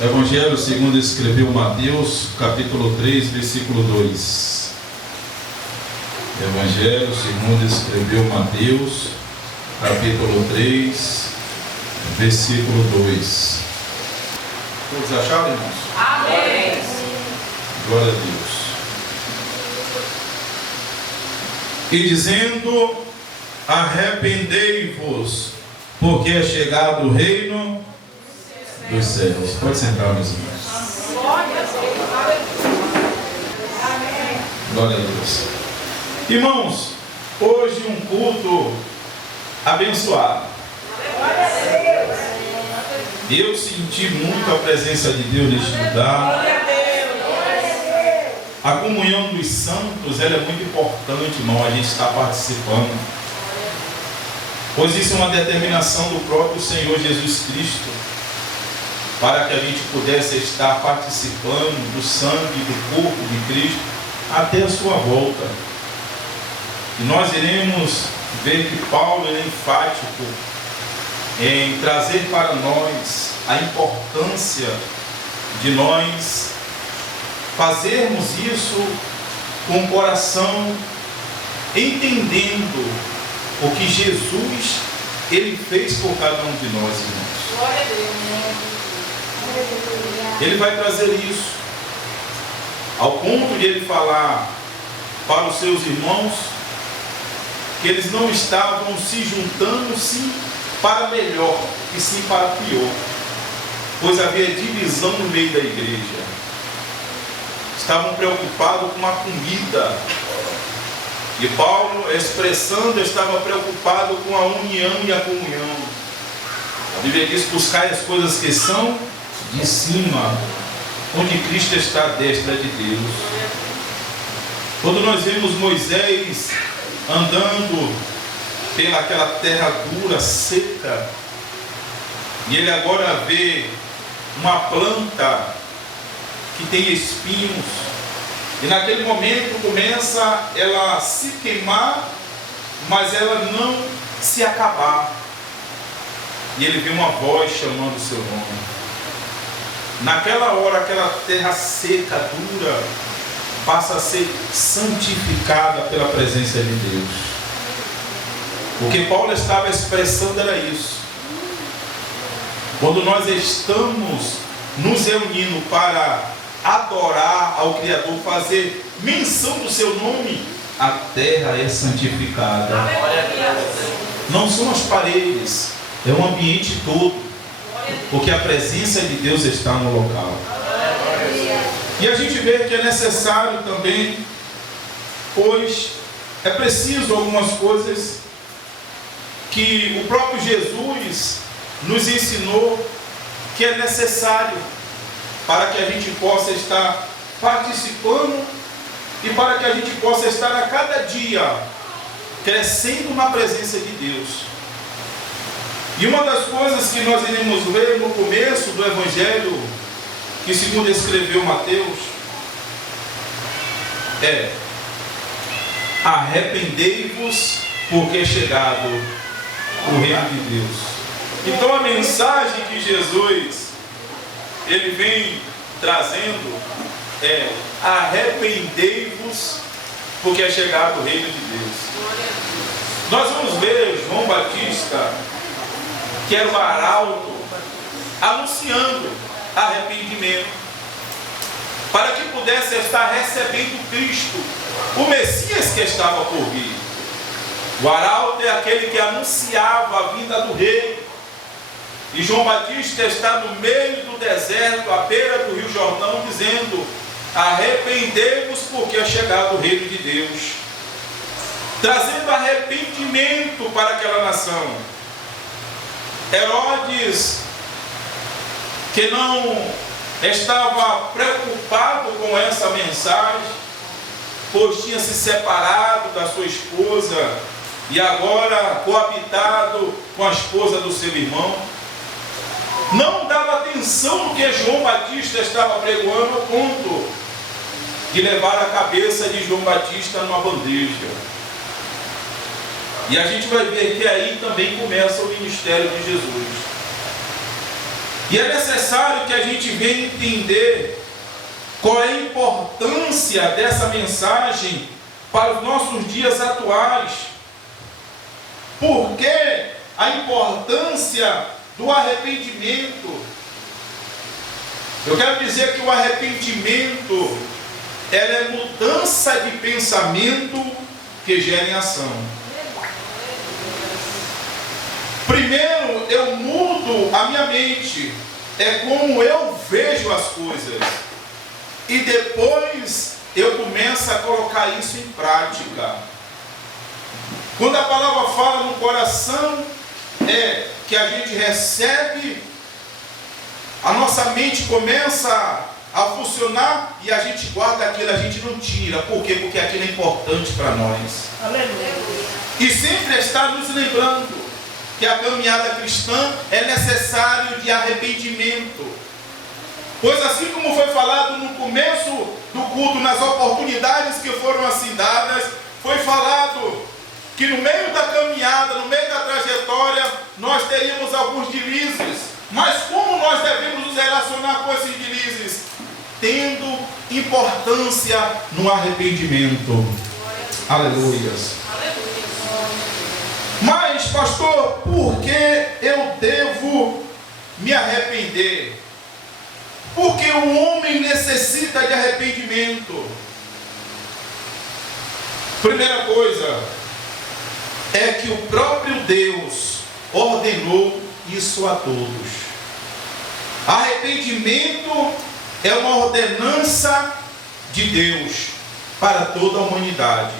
Evangelho segundo escreveu Mateus, capítulo 3, versículo 2. Evangelho segundo escreveu Mateus, capítulo 3, versículo 2. Todos acharam, irmãos? Amém. Glória a Deus. E dizendo: arrependei-vos, porque é chegado o reino dos céus. Pode sentar, meus irmãos. Glória a Deus. Irmãos, hoje um culto abençoado. Eu senti muito a presença de Deus neste lugar. A comunhão dos santos, ela é muito importante, irmão, a gente está participando. Pois isso é uma determinação do próprio Senhor Jesus Cristo, para que a gente pudesse estar participando do sangue do corpo de Cristo até a sua volta. E nós iremos ver que Paulo é enfático em trazer para nós a importância de nós fazermos isso com o coração, entendendo o que Jesus ele fez por cada um de nós, irmãos. Glória a Deus. Ele vai trazer isso ao ponto de ele falar para os seus irmãos que eles não estavam se juntando sim para melhor e sim para pior, pois havia divisão no meio da igreja. Estavam preocupados com a comida, e Paulo, expressando, estava preocupado com a união e a comunhão. A Bíblia diz: buscai as coisas que são de cima, onde Cristo está à destra de Deus. Quando nós vemos Moisés andando pelaquela terra dura, seca, e ele agora vê uma planta que tem espinhos, e naquele momento começa ela a se queimar, mas ela não se acabar, e ele vê uma voz chamando o seu nome. Naquela hora, aquela terra seca, dura, passa a ser santificada pela presença de Deus. O que Paulo estava expressando era isso. Quando nós estamos nos reunindo para adorar ao Criador, fazer menção do seu nome, a terra é santificada. Não são as paredes, é o ambiente todo, porque a presença de Deus está no local. E a gente vê que é necessário também, pois é preciso algumas coisas que o próprio Jesus nos ensinou que é necessário para que a gente possa estar participando e para que a gente possa estar a cada dia crescendo na presença de Deus. E uma das coisas que nós iremos ver no começo do Evangelho, que segundo escreveu Mateus, é: arrependei-vos, porque é chegado o reino de Deus. Então a mensagem que Jesus ele vem trazendo é: arrependei-vos, porque é chegado o reino de Deus. Nós vamos ver João Batista, que era o arauto, anunciando arrependimento, para que pudesse estar recebendo Cristo, o Messias que estava por vir. O arauto é aquele que anunciava a vinda do rei. E João Batista está no meio do deserto, à beira do Rio Jordão, dizendo: arrependei-vos, porque é chegado o reino de Deus, trazendo arrependimento para aquela nação. Herodes, que não estava preocupado com essa mensagem, pois tinha se separado da sua esposa e agora coabitado com a esposa do seu irmão, não dava atenção no que João Batista estava pregoando, ao ponto de levar a cabeça de João Batista numa bandeja. E a gente vai ver que aí também começa o ministério de Jesus. E é necessário que a gente venha entender qual é a importância dessa mensagem para os nossos dias atuais. Por que a importância do arrependimento? Eu quero dizer que o arrependimento, ela é mudança de pensamento que gera em ação. Primeiro, eu mudo a minha mente, é como eu vejo as coisas, e depois eu começo a colocar isso em prática. Quando a palavra fala no coração, é que a gente recebe, a nossa mente começa a funcionar e a gente guarda aquilo, a gente não tira. Por quê? Porque aquilo é importante para nós. Aleluia. E sempre está nos lembrando que a caminhada cristã é necessário de arrependimento. Pois assim como foi falado no começo do culto, nas oportunidades que foram assim dadas, foi falado que no meio da caminhada, no meio da trajetória, nós teríamos alguns deslizes. Mas como nós devemos nos relacionar com esses deslizes? Tendo importância no arrependimento. Aleluias. Mas, pastor, por que eu devo me arrepender? Porque o homem necessita de arrependimento. Primeira coisa, é que o próprio Deus ordenou isso a todos. Arrependimento é uma ordenança de Deus para toda a humanidade.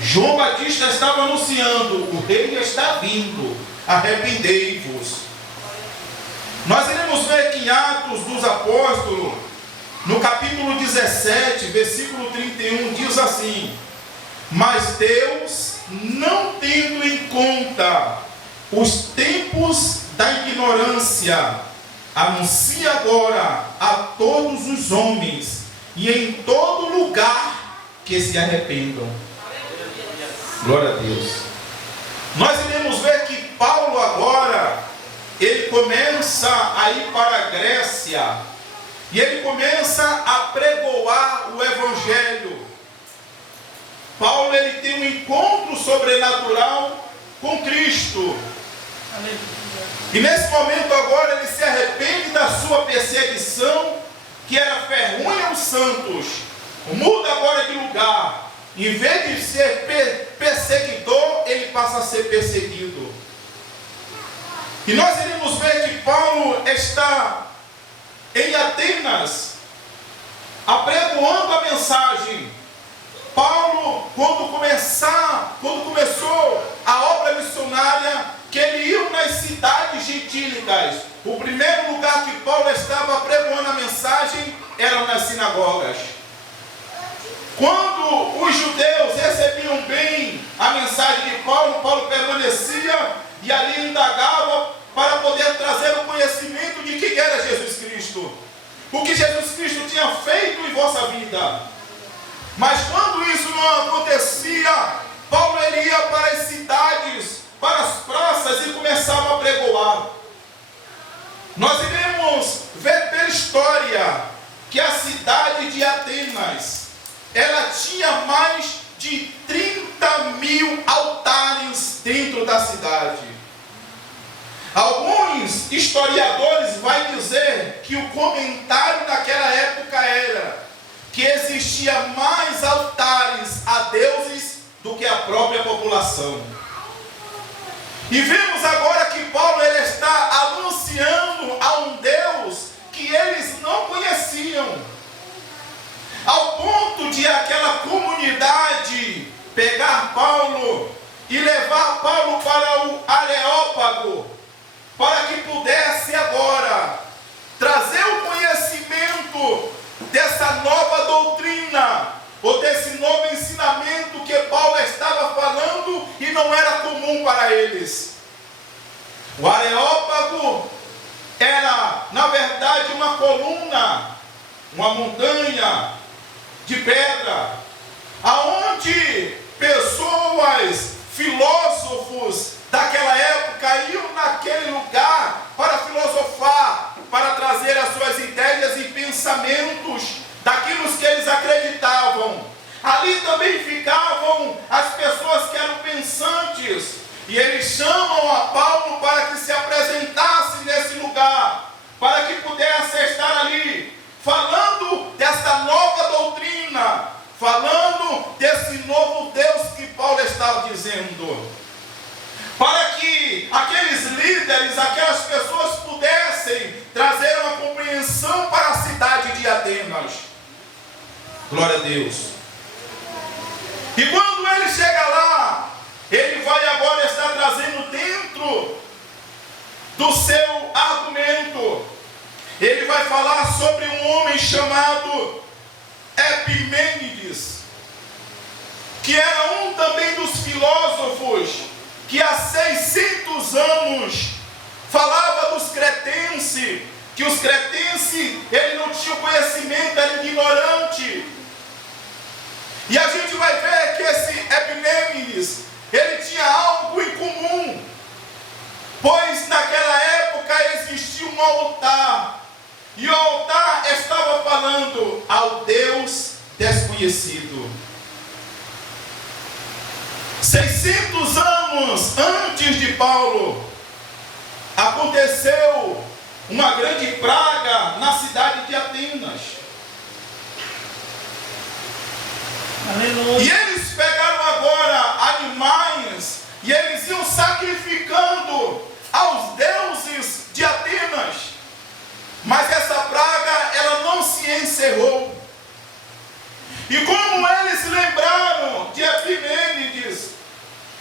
João Batista estava anunciando: o reino está vindo, arrependei-vos. Nós iremos ver que em Atos dos Apóstolos, no capítulo 17, versículo 31, diz assim: mas Deus, não tendo em conta os tempos da ignorância, anuncia agora a todos os homens e em todo lugar que se arrependam. Glória a Deus. Nós iremos ver que Paulo agora, ele começa a ir para a Grécia e ele começa a pregoar o Evangelho. Paulo, ele tem um encontro sobrenatural com Cristo. E nesse momento agora ele se arrepende da sua perseguição, que era ferrunha aos santos. Muda agora de lugar. Em vez de ser perseguidor, ele passa a ser perseguido. E nós iremos ver que Paulo está em Atenas, apregoando a mensagem. Paulo, quando começou a obra missionária, que ele ia nas cidades gentílicas, o primeiro lugar que Paulo estava apregoando a mensagem era nas sinagogas. Quando os judeus recebiam bem a mensagem de Paulo, Paulo permanecia e ali indagava para poder trazer o conhecimento de quem era Jesus Cristo, o que Jesus Cristo tinha feito em vossa vida. Mas quando isso não acontecia, Paulo ele ia para as cidades, para as praças e começava a pregoar. Nós iremos ver pela história que a cidade de Atenas, ela tinha mais de 30.000 altares dentro da cidade. Alguns historiadores vão dizer que o comentário naquela época era que existia mais altares a deuses do que a própria população. E vemos agora que Paulo ele está anunciando a um Deus que eles não conheciam, ao ponto de aquela comunidade pegar Paulo e levar Paulo para o Areópago, para que pudesse agora trazer o conhecimento dessa nova doutrina, ou desse novo ensinamento que Paulo estava falando e não era comum para eles. O Areópago era, na verdade, uma coluna, uma montanha de pedra, aonde pessoas, filósofos daquela época iam naquele lugar para filosofar, Glória a Deus. E quando ele chega lá, ele vai agora estar trazendo dentro do seu argumento, ele vai falar sobre um homem chamado Epimênides, que era um também dos filósofos que há 600 anos falava dos cretenses, que os cretenses, ele não tinha conhecimento, era ignorante. E a gente vai ver que esse Epimênides, ele tinha algo em comum, pois naquela época existia um altar, e o altar estava falando ao Deus desconhecido. 600 anos antes de Paulo, aconteceu uma grande praga na cidade de Atenas. Aleluia. E eles pegaram agora animais e eles iam sacrificando aos deuses de Atenas. Mas essa praga, ela não se encerrou. E como eles lembraram de Epimênides,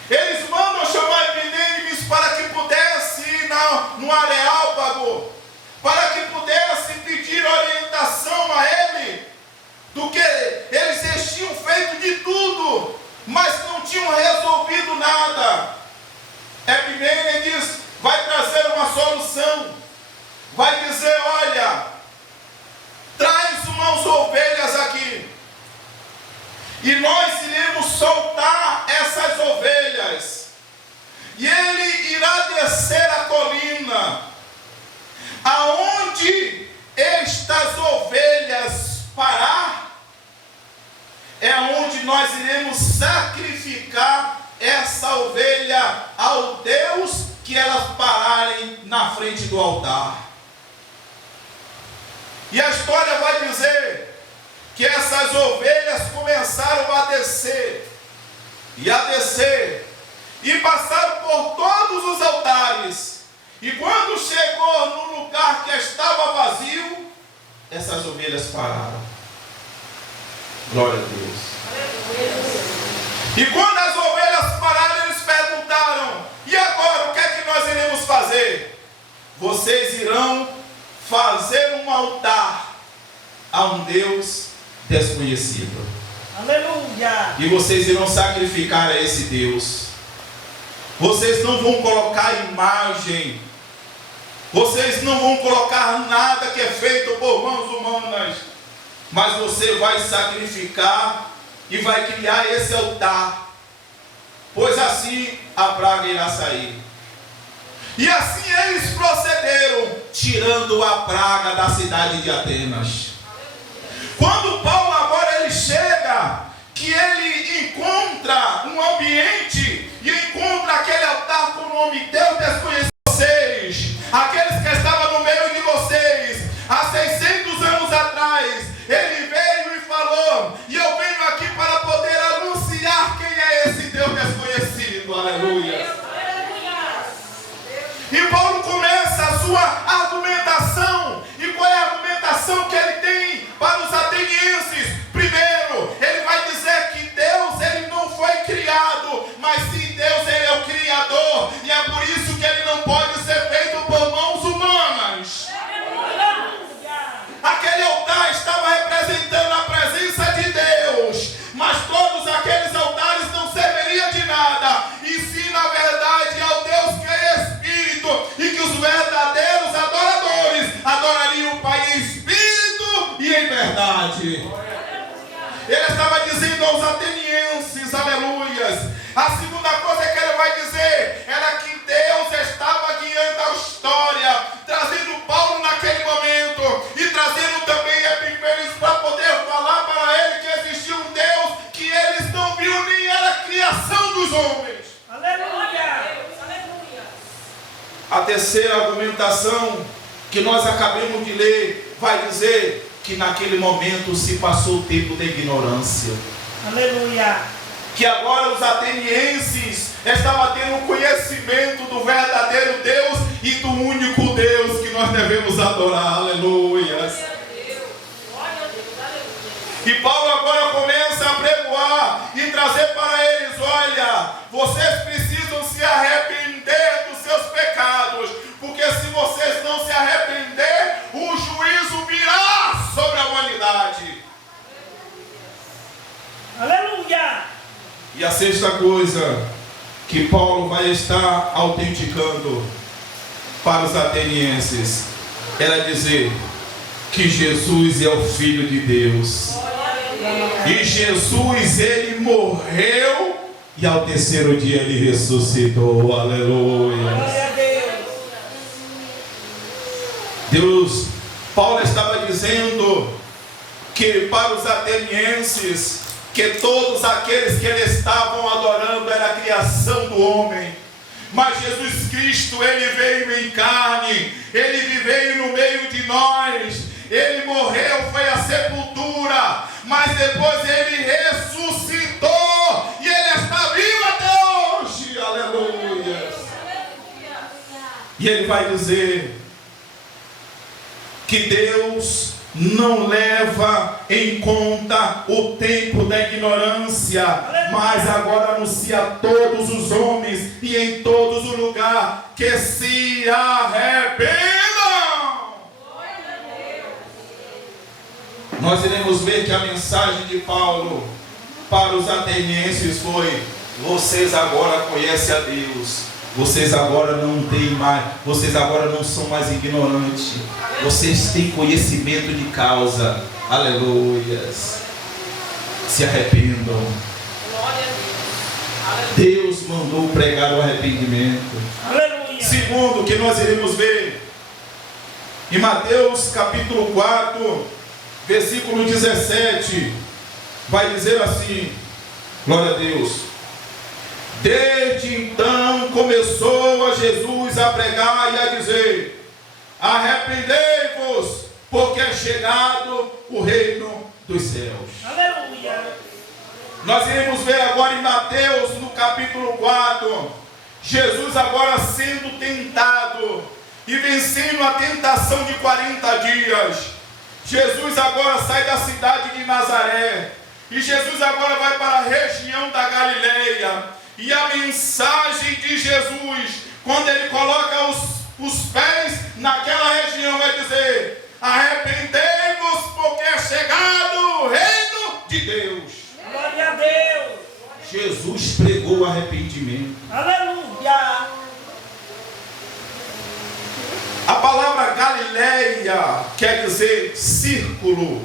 eles mandam chamar Epimênides para que pudesse ir no Areópago, para que pudesse pedir orientação a ele, do que eles tinham feito de tudo, mas não tinham resolvido nada. Epimênides vai trazer uma solução, vai dizer: olha, traz umas ovelhas aqui, e nós iremos soltar essas ovelhas, e ele irá descer a colina, aonde estas ovelhas parar, é onde nós iremos sacrificar essa ovelha ao Deus que elas pararem na frente do altar. E a história vai dizer que essas ovelhas começaram a descer, e passaram por todos os altares, e quando chegou no lugar que estava vazio, essas ovelhas pararam. Glória a Deus. E quando as ovelhas pararam, eles perguntaram: e agora, o que é que nós iremos fazer? Vocês irão fazer um altar a um Deus desconhecido. Aleluia. E vocês irão sacrificar a esse Deus. Vocês não vão colocar imagem, vocês não vão colocar nada que é feito por mãos humanas, mas você vai sacrificar e vai criar esse altar, pois assim a praga irá sair. E assim eles procederam, tirando a praga da cidade de Atenas. Quando Paulo agora ele chega, que ele encontra um ambiente, e encontra aquele altar com o nome Deus desconhecido, vocês, aqueles que estavam no meio de vocês, há 600 anos atrás, ele veio e falou: e eu venho aqui para poder anunciar quem é esse Deus desconhecido. Aleluia. E Paulo começa a sua argumentação. E qual é a argumentação que ele tem para os atenienses? Primeiro, ele vai dizer que Deus, ele não foi criado, mas sim Deus, ele é o Criador. E é por isso que ele não pode ser feito por mãos humanas. Aquele altar estava representando a presença de Deus, mas todos aqueles altares não serviriam de nada, e sim, na verdade, ao Deus que é Espírito, e que os verdadeiros adoradores adorariam o Pai em Espírito e em verdade. Ele estava dizendo aos atenienses, aleluias. A segunda coisa que ele vai dizer era que Deus estava guiando a história, trazendo Paulo naquele momento e trazendo também Epimênides para poder falar para ele que existia um Deus que eles não viam, nem era a criação dos homens. Aleluia. A terceira argumentação que nós acabamos de ler vai dizer que naquele momento se passou o tempo da ignorância. Aleluia. Que agora os atenienses estavam tendo conhecimento do verdadeiro Deus e do único Deus que nós devemos adorar. Aleluia. E Paulo agora vocês precisam se arrepender dos seus pecados, porque se vocês não se arrepender, o juízo virá sobre a humanidade. Aleluia. E a sexta coisa que Paulo vai estar autenticando para os atenienses era dizer que Jesus é o Filho de Deus. E Jesus, ele morreu e ao terceiro dia ele ressuscitou. Aleluia. Glória a Deus, Paulo estava dizendo que para os atenienses, que todos aqueles que eles estavam adorando era a criação do homem. Mas Jesus Cristo, ele veio em carne, ele veio no meio de nós, ele morreu, foi à sepultura, mas depois ele ressuscitou e ele está vivo até hoje. Aleluia. E ele vai dizer que Deus não leva em conta o tempo da ignorância, mas agora anuncia a todos os homens e em todos os lugares que se arrependam. Nós iremos ver que a mensagem de Paulo para os atenienses foi: vocês agora conhecem a Deus. Vocês agora não têm mais, vocês agora não são mais ignorantes. Vocês têm conhecimento de causa. Aleluias. Se arrependam. Deus mandou pregar o arrependimento. Aleluia. Segundo, que nós iremos ver em Mateus capítulo 4, versículo 17, vai dizer assim: glória a Deus. Desde então começou a Jesus a pregar e a dizer: arrependei-vos, porque é chegado o reino dos céus. Aleluia. Nós iremos ver agora em Mateus, no capítulo 4, Jesus agora sendo tentado e vencendo a tentação de 40 dias. Jesus agora sai da cidade de Nazaré e Jesus agora vai para a região da Galileia. E a mensagem de Jesus, quando ele coloca os pés naquela região, vai dizer: arrependei-vos, porque é chegado o reino de Deus. Glória a Deus. Jesus pregou o arrependimento. Aleluia. A palavra Galileia quer dizer círculo.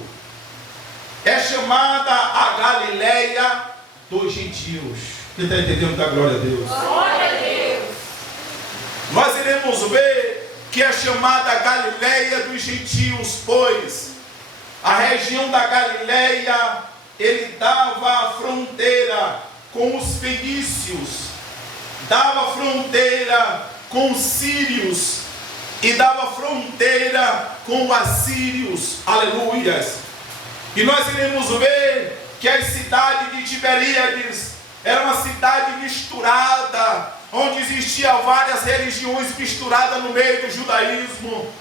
É chamada a Galileia dos gentios. Você está entendendo da glória a Deus? Glória a Deus. Nós iremos ver que é chamada Galileia dos gentios, pois a região da Galileia, ele dava fronteira com os fenícios, dava fronteira com os sírios e dava fronteira com os assírios. Aleluias. E nós iremos ver que a cidade de Tiberíades era uma cidade misturada, onde existiam várias religiões misturadas no meio do judaísmo.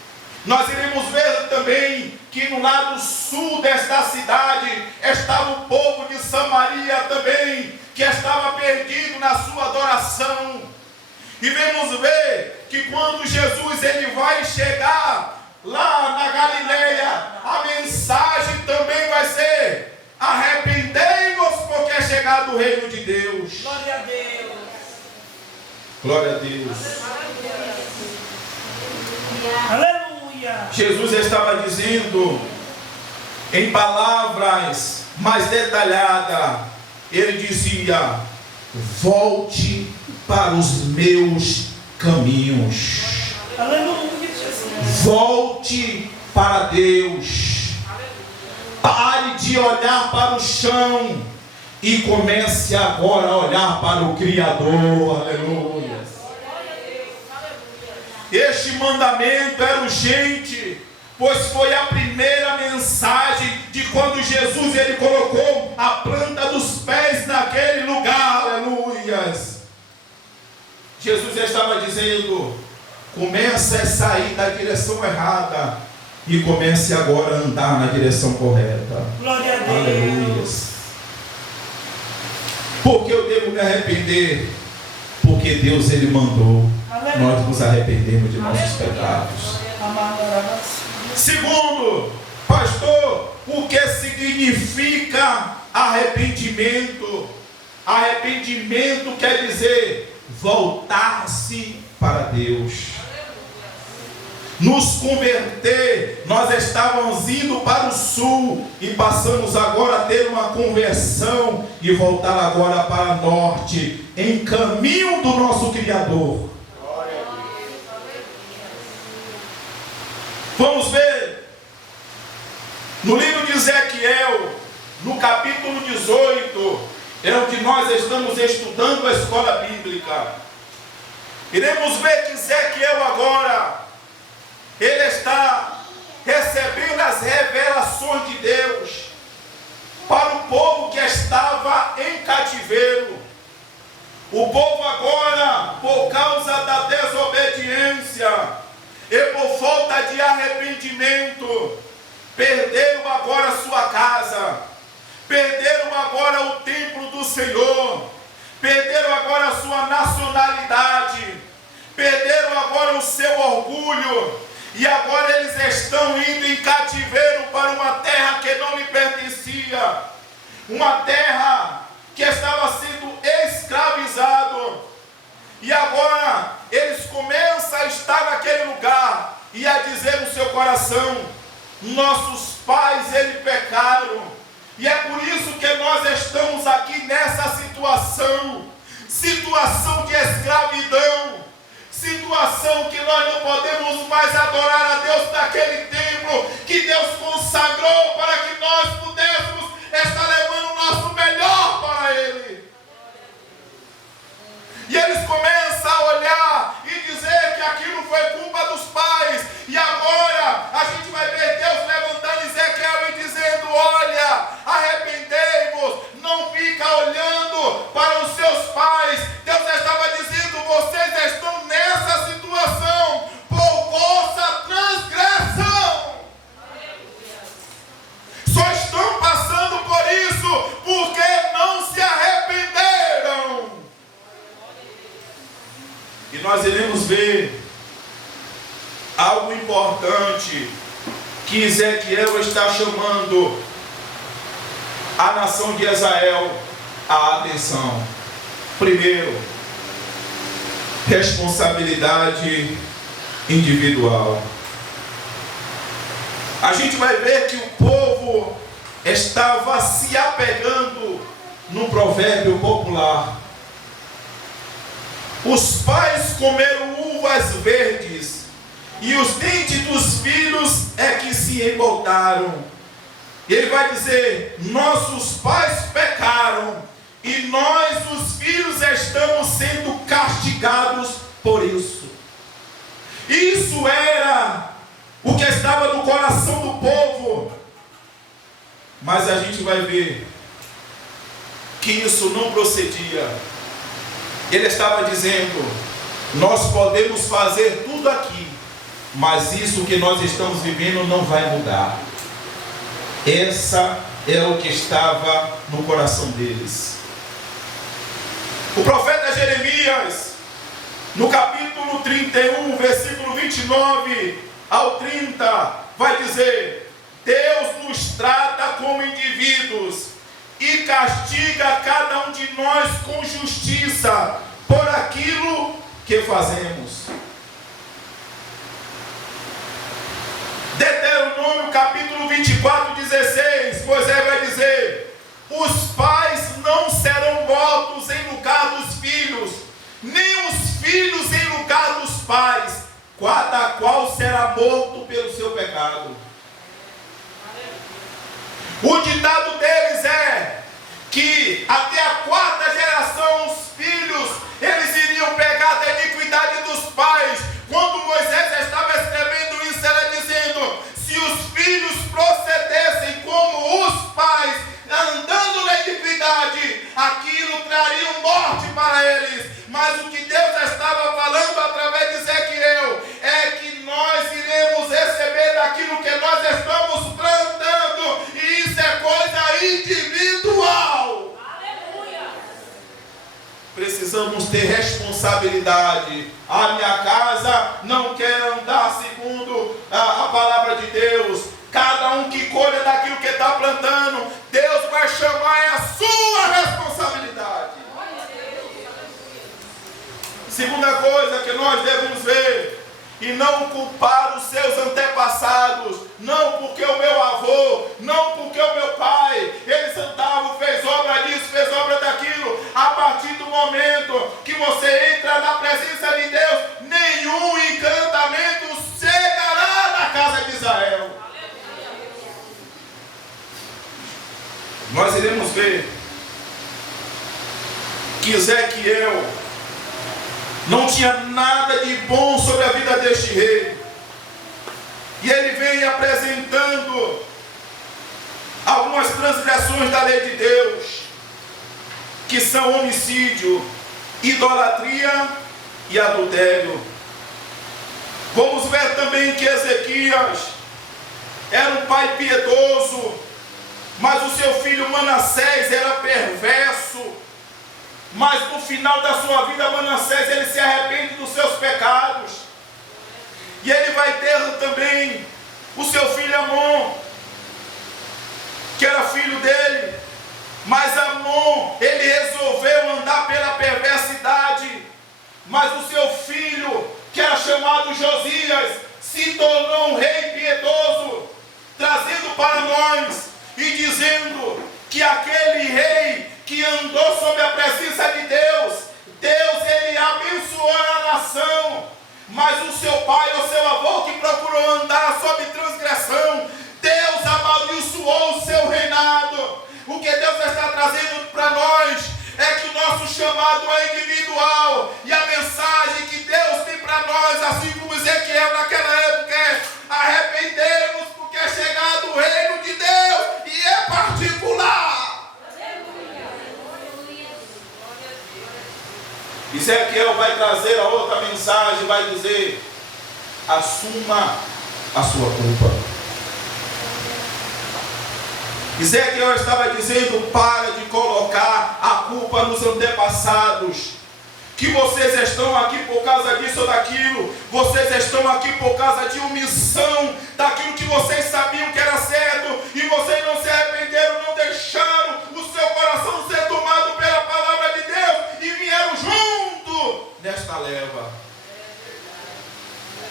Nós iremos ver também que no lado sul desta cidade estava o povo de Samaria também, que estava perdido na sua adoração. E vamos ver que quando Jesus ele vai chegar lá na Galileia, a mensagem também vai ser: arrependei-vos, porque é chegado o reino de Deus. Glória a Deus. Glória a Deus. Aleluia. Jesus estava dizendo em palavras mais detalhadas, ele dizia: volte para os meus caminhos. Aleluia, Jesus. Volte para Deus. Pare de olhar para o chão e comece agora a olhar para o Criador. Aleluia. Este mandamento era urgente, pois foi a primeira mensagem de quando Jesus ele colocou a planta dos pés naquele lugar. Aleluias. Jesus estava dizendo: comece a sair da direção errada e comece agora a andar na direção correta. Glória a Deus. Aleluia. Por que eu devo me arrepender? Porque Deus, Ele mandou nós nos arrependermos de nossos pecados. Segundo, pastor, o que significa arrependimento? Arrependimento quer dizer voltar-se para Deus. Nos converter. Nós estávamos indo para o sul e passamos agora a ter uma conversão e voltar agora para o norte, em caminho do nosso Criador. Vamos ver no livro de Ezequiel, no capítulo 18, é onde nós estamos estudando a escola bíblica. Iremos ver que Ezequiel agora, ele está recebendo as revelações de Deus para o povo que estava em cativeiro. O povo agora, por causa da desobediência e por falta de arrependimento, perderam agora a sua casa, perderam agora o templo do Senhor, perderam agora a sua nacionalidade, perderam agora o seu orgulho. E agora eles estão indo em cativeiro para uma terra que não lhe pertencia. Uma terra que estava sendo escravizado. E agora eles começam a estar naquele lugar e a dizer no seu coração: nossos pais, eles pecaram. E é por isso que nós estamos aqui nessa situação. Situação de escravidão. Situação que nós não podemos mais adorar a Deus naquele templo que Deus consagrou para que nós pudéssemos estar levando o nosso melhor para Ele. E eles começam a olhar e dizer que aquilo foi culpa dos pais. E agora a gente vai ver Deus levantando Ezequiel e dizendo: olha, arrependei-vos, não fica olhando para os seus pais. Deus estava dizendo: vocês estão nessa situação por vossa transgressão. Só estão passando por isso porque não se arrependeram. E nós iremos ver algo importante que Ezequiel está chamando a nação de Israel a atenção. Primeiro, responsabilidade individual. A gente vai ver que o povo estava se apegando no provérbio popular: os pais comeram uvas verdes e os dentes dos filhos é que se emboltaram. Ele vai dizer: nossos pais pecaram e nós, os filhos, estamos sendo castigados por isso. Isso era o que estava no coração do povo. Mas a gente vai ver que isso não procedia. Ele estava dizendo: nós podemos fazer tudo aqui, mas isso que nós estamos vivendo não vai mudar. Essa é o que estava no coração deles. O profeta Jeremias, no capítulo 31, versículo 29 ao 30, vai dizer: Deus nos trata como indivíduos e castiga cada um de nós com justiça por aquilo que fazemos. Deuteronômio capítulo 24, 16, Moisés vai dizer: os pais não serão mortos em lugar dos filhos, nem os filhos em lugar dos pais, cada qual será morto pelo seu pecado. O ditado deles é que até a quarta geração os filhos, eles iriam pegar da iniquidade dos pais. Quando Moisés estava escrevendo isso, era dizendo: se os filhos procedessem como os pais, andando na iniquidade, aquilo traria morte para eles. Mas o que Deus estava falando através de Ezequiel é que nós iremos receber daquilo que nós estamos plantando, e isso é coisa individual. Aleluia. precisamos ter responsabilidade. A minha casa não quer andar segundo a palavra de Deus. Cada um que colha daquilo que está plantando, Deus vai chamar, é a sua responsabilidade. Segunda coisa que nós devemos ver, e não culpar os seus antepassados, não porque o meu avô, não porque o meu pai, eles andavam, fez obra disso, fez obra daquilo. A partir do momento que você entra na presença de Deus, nenhum encantamento chegará na casa de Israel. Nós iremos ver que Ezequiel não tinha nada de bom sobre a vida deste rei. E ele vem apresentando algumas transgressões da lei de Deus, que são homicídio, idolatria e adultério. Vamos ver também que Ezequias era um pai piedoso, mas o seu filho Manassés era perverso. Mas no final da sua vida, Manassés, ele se arrepende dos seus pecados. E ele vai ter também o seu filho Amon, que era filho dele. Mas Amon, ele resolveu andar pela perversidade. Mas o seu filho, que era chamado Josias, se tornou um rei piedoso, trazendo para nós e dizendo que aquele rei que andou sob a presença de Deus, ele abençoou a nação. Mas o seu pai ou seu avô que procurou andar sob transgressão, Deus amaldiçoou o seu reinado. O que Deus está trazendo para nós é que o nosso chamado é individual, e a mensagem que Deus tem para nós, assim como Ezequiel naquela época, é arrependemos, porque é chegado o reino de Deus e é particular. Ezequiel vai trazer a outra mensagem, vai dizer: assuma a sua culpa. Ezequiel estava dizendo: para de colocar a culpa nos antepassados, que vocês estão aqui por causa disso ou daquilo, vocês estão aqui por causa de omissão daquilo que vocês sabiam que era certo, e vocês não se arrependeram, não deixaram o seu coração ser tomado pela palavra de Deus, e vieram junto nesta leva.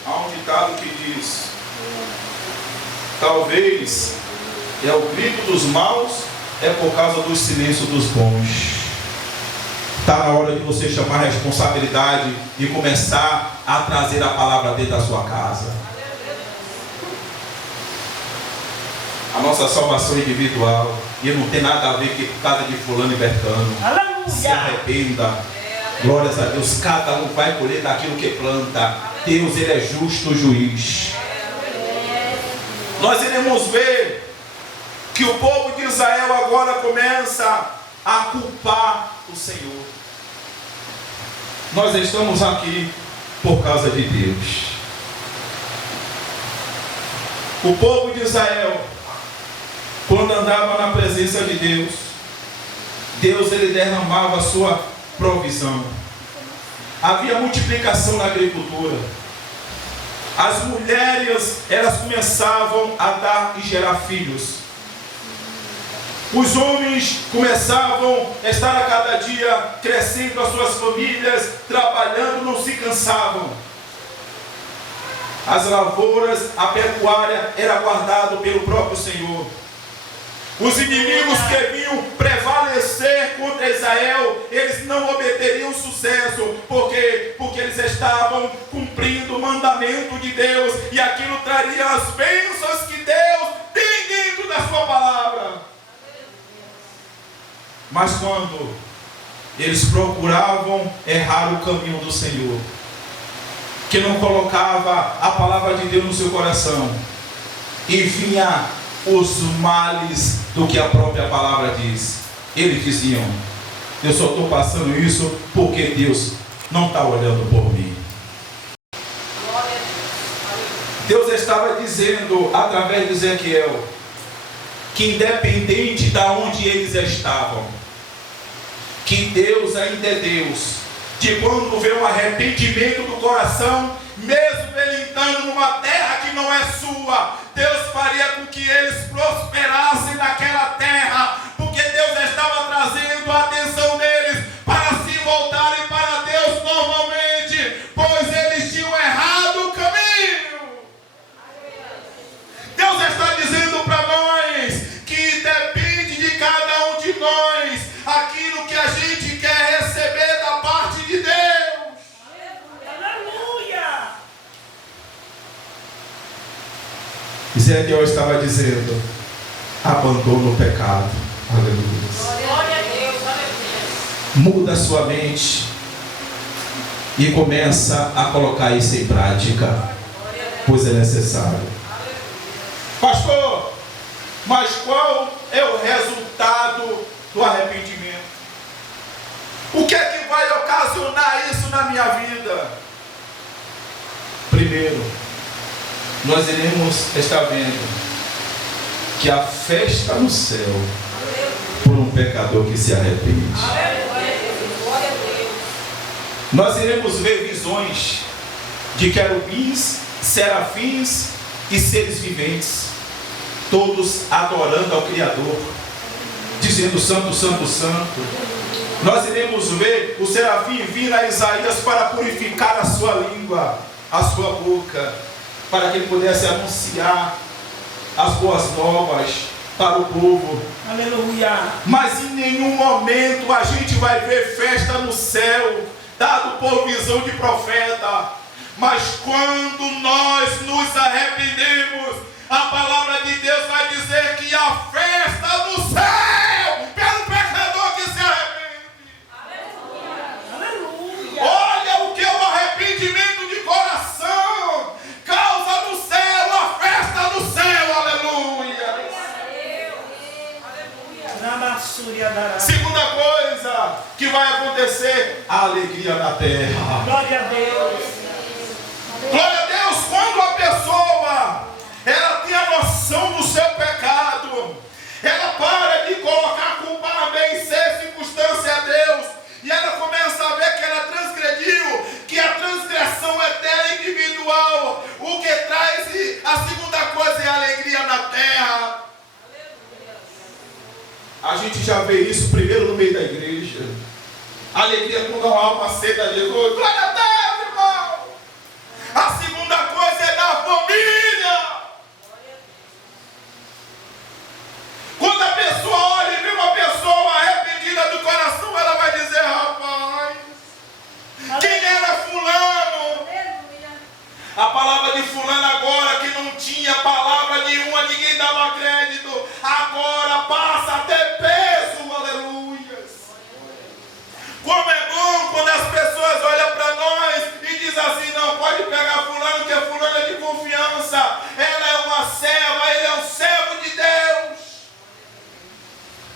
Há um ditado que diz: talvez é o grito dos maus, é por causa do silêncio dos bons. Está na hora de você chamar a responsabilidade e começar a trazer a palavra dentro da sua casa. A nossa salvação individual, e não tem nada a ver com por causa de fulano e bertano. Se arrependa. Glórias a Deus. Cada um vai colher daquilo que planta. Deus, ele é justo juiz. Nós iremos ver que o povo de Israel agora começa a culpar o Senhor. Nós estamos aqui por causa de Deus. O povo de Israel, quando andava na presença de Deus, Deus, ele derramava a sua provisão. Havia multiplicação na agricultura. As mulheres, elas começavam a dar e gerar filhos. Os homens começavam a estar a cada dia crescendo as suas famílias, trabalhando, não se cansavam. As lavouras, a pecuária era guardado pelo próprio Senhor. Os inimigos que vinham prevalecer contra Israel, eles não obteriam sucesso. Por quê? Porque eles estavam cumprindo o mandamento de Deus, e aquilo traria as bênçãos que Deus tem dentro da sua palavra. Mas quando eles procuravam errar o caminho do Senhor, que não colocava a palavra de Deus no seu coração, e vinha os males do que a própria palavra diz, eles diziam: eu só estou passando isso porque Deus não está olhando por mim. Deus estava dizendo através de Ezequiel que, independente de onde eles estavam, que Deus ainda é Deus, que quando vê um arrependimento do coração, mesmo ele entrando numa terra que não é sua, Deus faria com que eles prosperassem naquela terra, porque Deus estava trazendo a atenção deles para se voltarem para Deus novamente, pois eles tinham errado o caminho. Deus está dizendo para nós que depende de cada um de nós aquilo que a gente quer receber da parte de Deus. Aleluia. Ezequiel estava dizendo: abandona o pecado. Aleluia. Glória a Deus. Aleluia. Muda a sua mente e começa a colocar isso em prática, pois é necessário. Pastor, mas qual é o resultado do arrependimento? O que é que vai ocasionar isso na minha vida? Primeiro, nós iremos estar vendo que a festa no céu por um pecador que se arrepende. Nós iremos ver visões de querubins, serafins e seres viventes, todos adorando ao Criador, dizendo: Santo, Santo, Santo. Nós iremos ver o serafim vir a Isaías para purificar a sua língua, a sua boca, para que ele pudesse anunciar as boas novas para o povo. Aleluia. Mas em nenhum momento a gente vai ver festa no céu, dado por visão de profeta. Mas quando nós nos arrependemos, a palavra de Deus vai dizer que a festa do céu pelo pecador que se arrepende. Aleluia. Olha o que é o arrependimento de coração causa no céu, a festa do céu. Aleluia. Segunda coisa que vai acontecer: a alegria na terra. Glória a Deus. Glória a Deus. Quando a pessoa ela tem a noção do seu pecado, ela para de colocar a culpa na bem-ser circunstância a Deus, e ela começa a ver que ela transgrediu, que a transgressão é dela individual. O que traz a segunda coisa é a alegria na terra. A gente já vê isso primeiro no meio da igreja. Alegria quando a alma aceita a Jesus. Glória a Deus, irmão. A segunda coisa é da família. Quando a pessoa olha e vê uma pessoa arrependida do coração, ela vai dizer: rapaz, quem era fulano? A palavra de fulano agora, que não tinha palavra nenhuma, ninguém dava crédito, agora passa até peso. Aleluia. Como é bom quando as pessoas olham para nós e dizem assim: não, pode pegar fulano, que fulano é de confiança, ela é uma serva, ele é um servo de Deus.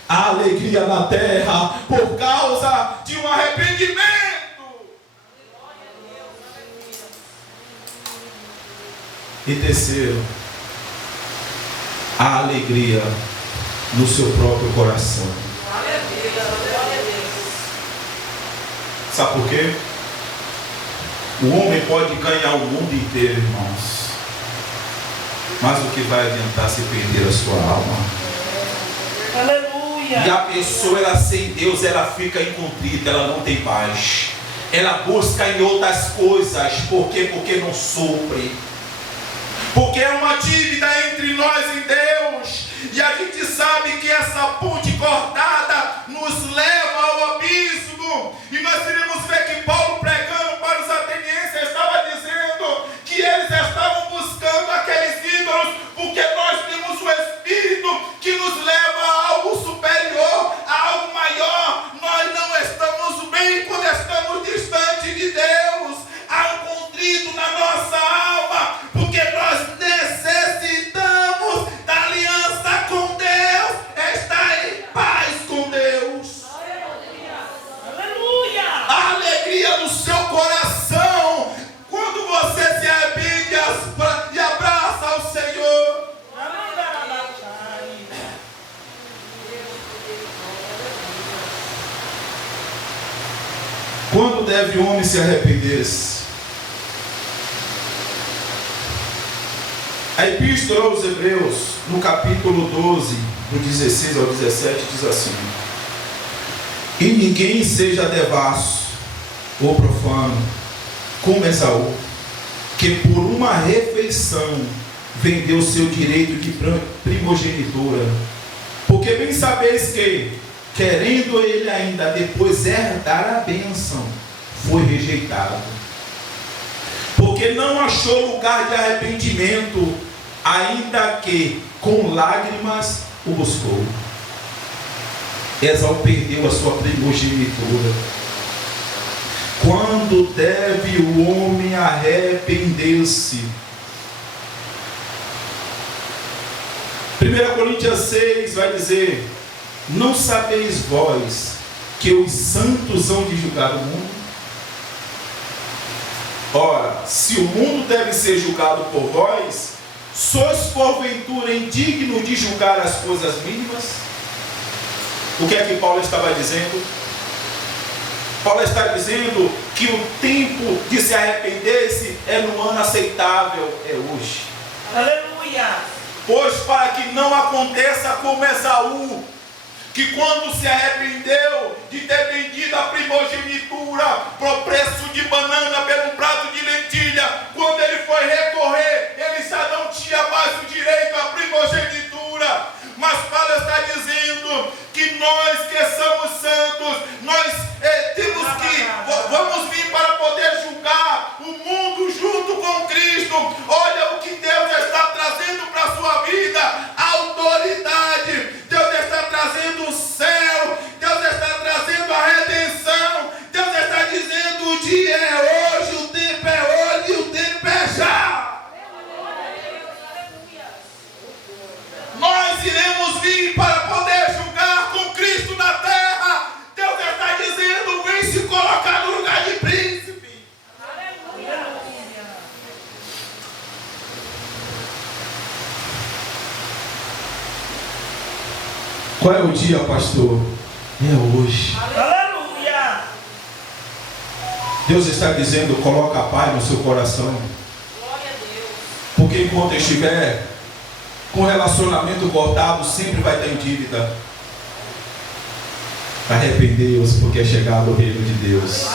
A alegria na terra por causa de um arrependimento. E terceiro, a alegria no seu próprio coração. Sabe por quê? O homem pode ganhar o mundo inteiro, irmãos, mas o que vai adiantar se perder a sua alma? Aleluia. E a pessoa, ela sem Deus, ela fica incontrita, ela não tem paz. Ela busca em outras coisas. Por quê? Porque não sofre. Porque é uma dívida entre nós e Deus. E a gente sabe que essa ponte cortada nos leva ao abismo. E nós iremos ver que Paulo, pregando para os atenienses, estava dizendo que eles estavam buscando aqueles ídolos, porque nós temos o Espírito que nos leva a algo superior, a algo maior. Nós não estamos bem quando estamos distante de Deus. Há um contrito na nossa alma, porque nós necessitamos deve o homem se arrepender-se? A Epístola aos Hebreus, no capítulo 12, do 16 ao 17, diz assim: e ninguém seja devasso ou profano, como Esaú, que por uma refeição vendeu seu direito de primogenitura. Porque bem sabeis que, querendo ele ainda depois herdar a bênção, foi rejeitado. Porque não achou lugar de arrependimento, ainda que com lágrimas o buscou. Esaú perdeu a sua primogenitura. Quando deve o homem arrepender-se? 1 Coríntios 6 vai dizer: não sabeis vós que os santos hão de julgar o mundo? Ora, se o mundo deve ser julgado por vós, sois porventura indignos de julgar as coisas mínimas? O que é que Paulo estava dizendo? Paulo está dizendo que o tempo de se arrepender-se é no ano aceitável, é hoje. Aleluia. Pois para que não aconteça como Esaú, que quando se arrependeu de ter vendido a primogenitura por preço de banana pelo prato de lentilha, quando ele foi recorrer, ele já não tinha mais o direito à primogenitura. Mas Paulo está dizendo que nós que somos santos, nós vamos vir para poder julgar o mundo junto com Cristo. Olha o que Deus está trazendo para a sua vida: autoridade. Deus está trazendo o céu, Deus está trazendo a redenção. Deus está dizendo: o dia é hoje, o tempo é hoje, o tempo é já. Nós iremos vir para poder julgar com Cristo na terra. Deus está dizendo: vem se colocar no lugar de príncipe. Aleluia. Qual é o dia, pastor? É hoje. Aleluia. Deus está dizendo: coloca a paz no seu coração. Glória a Deus. Porque enquanto estiver com relacionamento cortado, sempre vai estar em dívida. Arrependei-os, porque é chegado o reino de Deus.